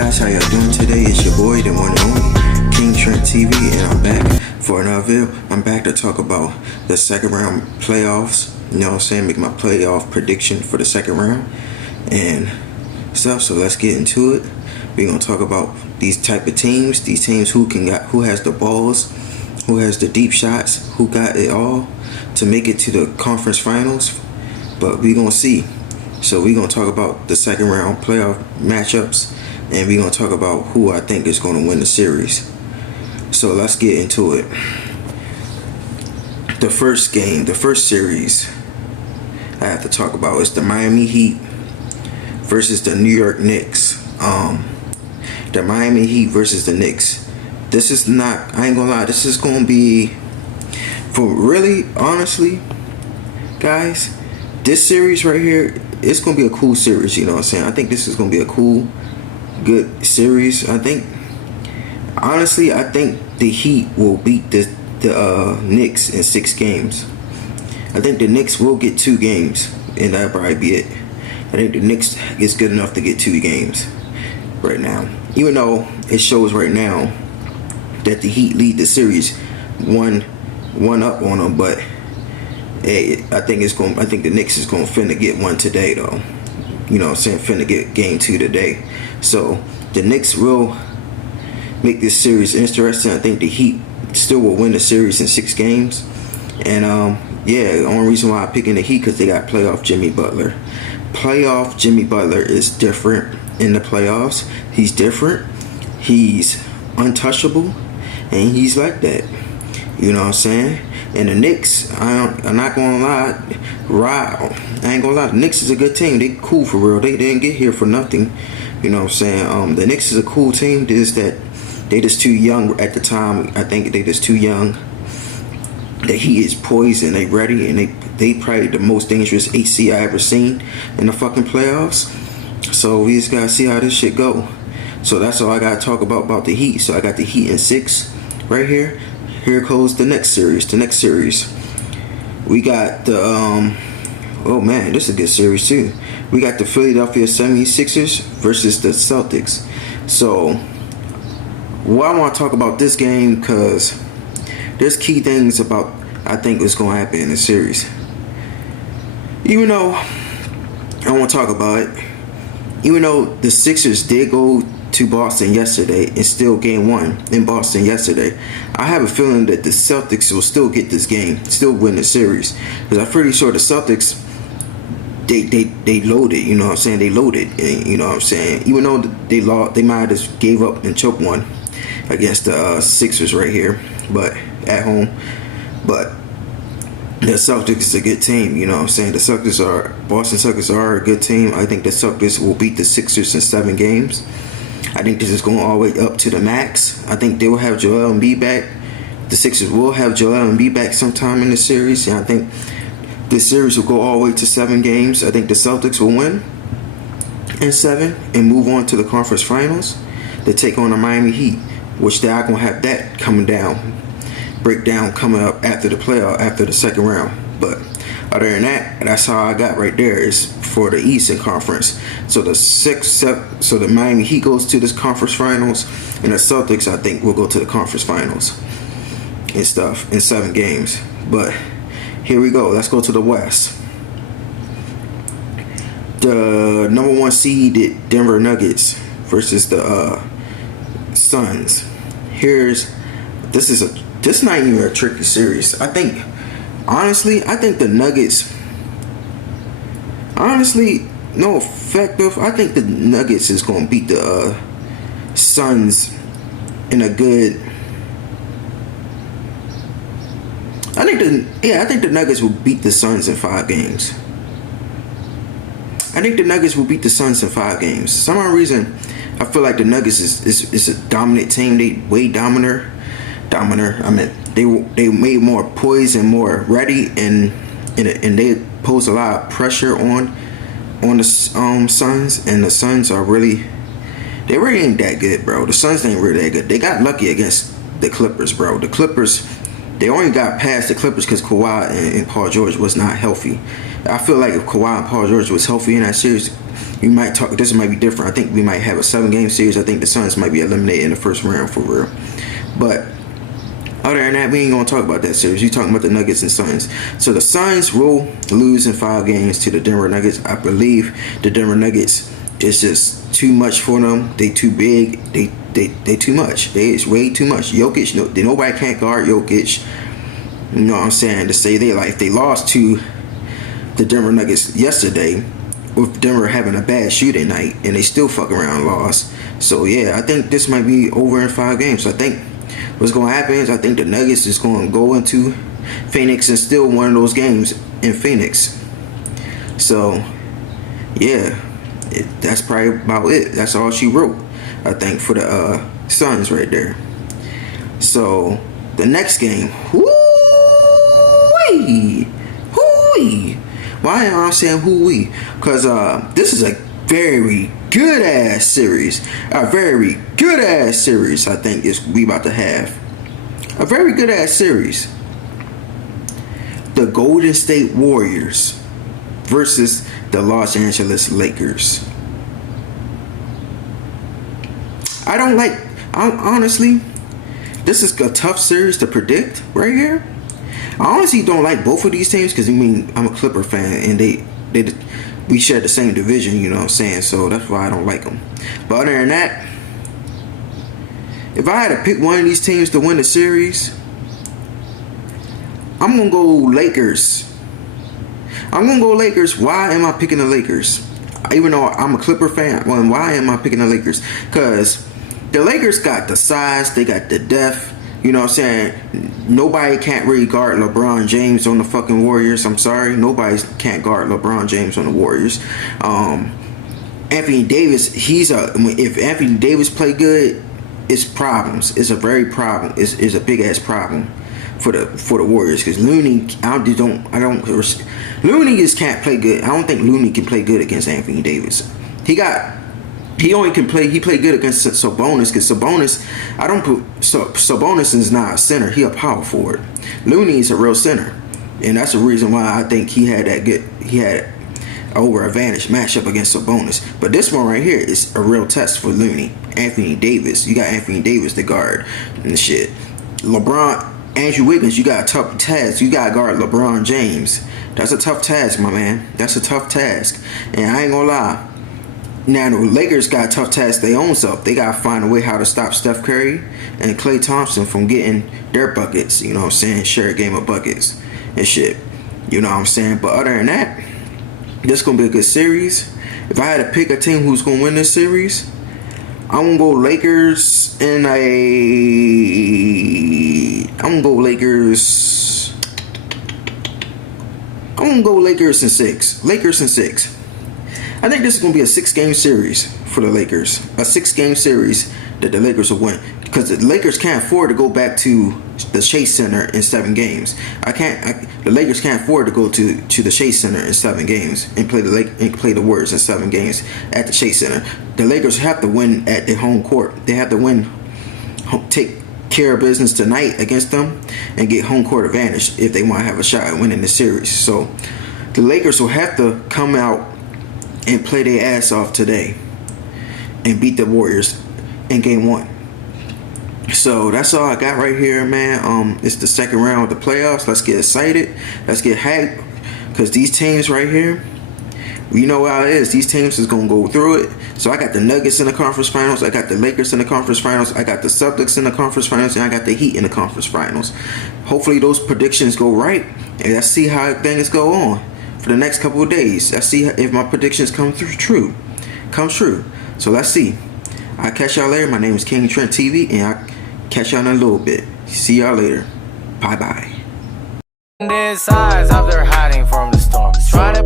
guys, how y'all doing today? It's your boy, the one and only King Trent TV, and I'm back for another video. I'm back to talk about the second round playoffs. You know what I'm saying? Make my playoff prediction for the second round and stuff. So let's get into it. We're gonna talk about these type of teams. These teams who has the balls, who has the deep shots, who got it all to make it to the conference finals. But we're gonna see. So we're gonna talk about the second round playoff matchups, and we're gonna talk about who I think is gonna win the series. So let's get into it. The first game, the first series I have to talk about is the Miami Heat versus the New York Knicks. The Miami Heat versus the Knicks. This is not, I ain't gonna lie, this is gonna be, for really, honestly, guys, this series right here, it's gonna be a cool series, you know what I'm saying? I think this is gonna be a cool, good series. I think, honestly, I think the Heat will beat the Knicks in 6 games. I think the Knicks will get 2 games, and that'll probably be it. I think the Knicks is good enough to get 2 games right now. Even though it shows right now that the Heat lead the series one up on them, but hey, I think the Knicks is gonna finna get one today though. You know what I'm saying? Finna get game 2 today. So the Knicks will make this series interesting. I think the Heat still will win the series in 6 games. And yeah, the only reason why I'm picking the Heat because they got playoff Jimmy Butler. Playoff Jimmy Butler is different in the playoffs. He's different. He's untouchable, and he's like that. You know what I'm saying? And the Knicks, I'm not gonna lie, I ain't gonna lie. The Knicks is a good team. They cool for real. They didn't get here for nothing. You know what I'm saying? The Knicks is a cool team. Just that they just too young at the time. I think they just too young. The Heat is poised, they ready, and they probably the most dangerous HC I ever seen in the fucking playoffs. So we just gotta see how this shit go. So that's all I gotta talk about the Heat. So I got the Heat in 6 right here. Here goes the next series. The next series, we got the oh man, this is a good series too. We got the Philadelphia 76ers versus the Celtics. So what I want to talk about this game, because there's key things about I think what's going to happen in the series. Even though I want to talk about it, even though the Sixers did go to Boston yesterday and still game 1 in Boston yesterday, I have a feeling that the Celtics will still get this game, still win the series, because I'm pretty sure the Celtics they loaded, you know what I'm saying? They loaded, and you know what I'm saying? Even though they lost, they might have just gave up and choked one against the Sixers right here, but at home. But the Celtics is a good team, you know what I'm saying? Boston Celtics are a good team. I think the Celtics will beat the Sixers in 7 games. I think this is going all the way up to the max. I think they will have Joel Embiid back. The Sixers will have Joel Embiid back sometime in the series, and I think this series will go all the way to 7 games. I think the Celtics will win in 7 and move on to the conference finals to take on the Miami Heat, which they're going to have that breakdown coming up after the playoff, after the second round. But other than that, that's how I got right there is for the Eastern Conference. So the Miami Heat goes to this conference finals, and the Celtics I think will go to the conference finals and stuff in 7 games. But here we go. Let's go to the West. The number 1 seed Denver Nuggets versus the Suns. This is not even a tricky series. I think, honestly, the Nuggets, no effective. I think the Nuggets is going to beat the Suns in a good. I think the Nuggets will beat the Suns in 5 games. I think the Nuggets will beat the Suns in 5 games. For some reason, I feel like the Nuggets is a dominant team. They way dominant. I mean, they made more poised and more ready, and they pose a lot of pressure on the Suns, and the Suns are really ain't that good, bro. The Suns ain't really that good. They got lucky against the Clippers, bro. The Clippers, they only got past the Clippers because Kawhi and Paul George was not healthy. I feel like if Kawhi and Paul George was healthy in that series, we might talk. This might be different. I think we might have a 7-game series. I think the Suns might be eliminated in the first round for real. But other than that, we ain't gonna talk about that series. We talking about the Nuggets and Suns. So the Suns will lose in 5 games to the Denver Nuggets. I believe the Denver Nuggets is just too much for them. They too big. They too much. It's way too much. Jokic, nobody can't guard Jokic. You know what I'm saying? To say if they lost to the Denver Nuggets yesterday, with Denver having a bad shooting night, and they still fuck around and lost. So yeah, I think this might be over in 5 games. So I think what's going to happen is I think the Nuggets is going to go into Phoenix and still win one of those games in Phoenix. So yeah, that's probably about it. That's all she wrote, I think, for the Suns right there. So the next game, hoo-wee. Why am I saying hoo-wee? Because this is a very good ass series. A very good ass series, I think, is we about to have. A very good ass series. The Golden State Warriors versus the Los Angeles Lakers. Honestly, this is a tough series to predict right here. I honestly don't like both of these teams because I'm a Clipper fan and we share the same division, you know what I'm saying? So that's why I don't like them. But other than that, if I had to pick one of these teams to win the series, I'm gonna go Lakers. Why am I picking the Lakers? Even though I'm a Clipper fan, why am I picking the Lakers? Because the Lakers got the size, they got the depth. You know what I'm saying? Nobody can't really guard LeBron James on the fucking Warriors. I'm sorry. Nobody can't guard LeBron James on the Warriors. Anthony Davis, if Anthony Davis play good, it's problems. It's a very problem. It's a big ass problem for the Warriors because Looney, Looney just can't play good. I don't think Looney can play good against Anthony Davis. He played good against Sabonis because Sabonis is not a center. He a power forward. Looney is a real center, and that's the reason why I think he had an over advantage matchup against Sabonis. But this one right here is a real test for Looney. Anthony Davis, you got Anthony Davis to guard and shit. Andrew Wiggins, you got a tough task. You got to guard LeBron James. That's a tough task, my man. That's a tough task, and I ain't gonna lie. Now the Lakers got a tough task their own self. They gotta find a way how to stop Steph Curry and Klay Thompson from getting their buckets. You know what I'm saying? Share a game of buckets and shit. You know what I'm saying? But other than that, this gonna be a good series. If I had to pick a team who's gonna win this series, I'm gonna go Lakers in six. Lakers in 6. I think this is going to be a 6-game series for the Lakers. A 6-game series that the Lakers will win. Because the Lakers can't afford to go back to the Chase Center in 7 games. The Lakers can't afford to go to the Chase Center in 7 games and play the Warriors in 7 games at the Chase Center. The Lakers have to win at their home court. They have to take care of business tonight against them and get home court advantage if they want to have a shot at winning the series. So the Lakers will have to come out and play their ass off today and beat the Warriors in game 1. So that's all I got right here, man. It's the second round of the playoffs. Let's get excited. Let's get hyped. Because these teams right here, you know how it is. These teams is going to go through it. So I got the Nuggets in the conference finals. I got the Lakers in the conference finals. I got the Celtics in the conference finals. And I got the Heat in the conference finals. Hopefully those predictions go right. And let's see how things go on for the next couple of days. Let's see if my predictions come true. So let's see. I'll catch y'all later. My name is King Trent TV, and I'll catch y'all in a little bit. See y'all later. Bye bye. Inside, they're hiding from the storm. Try to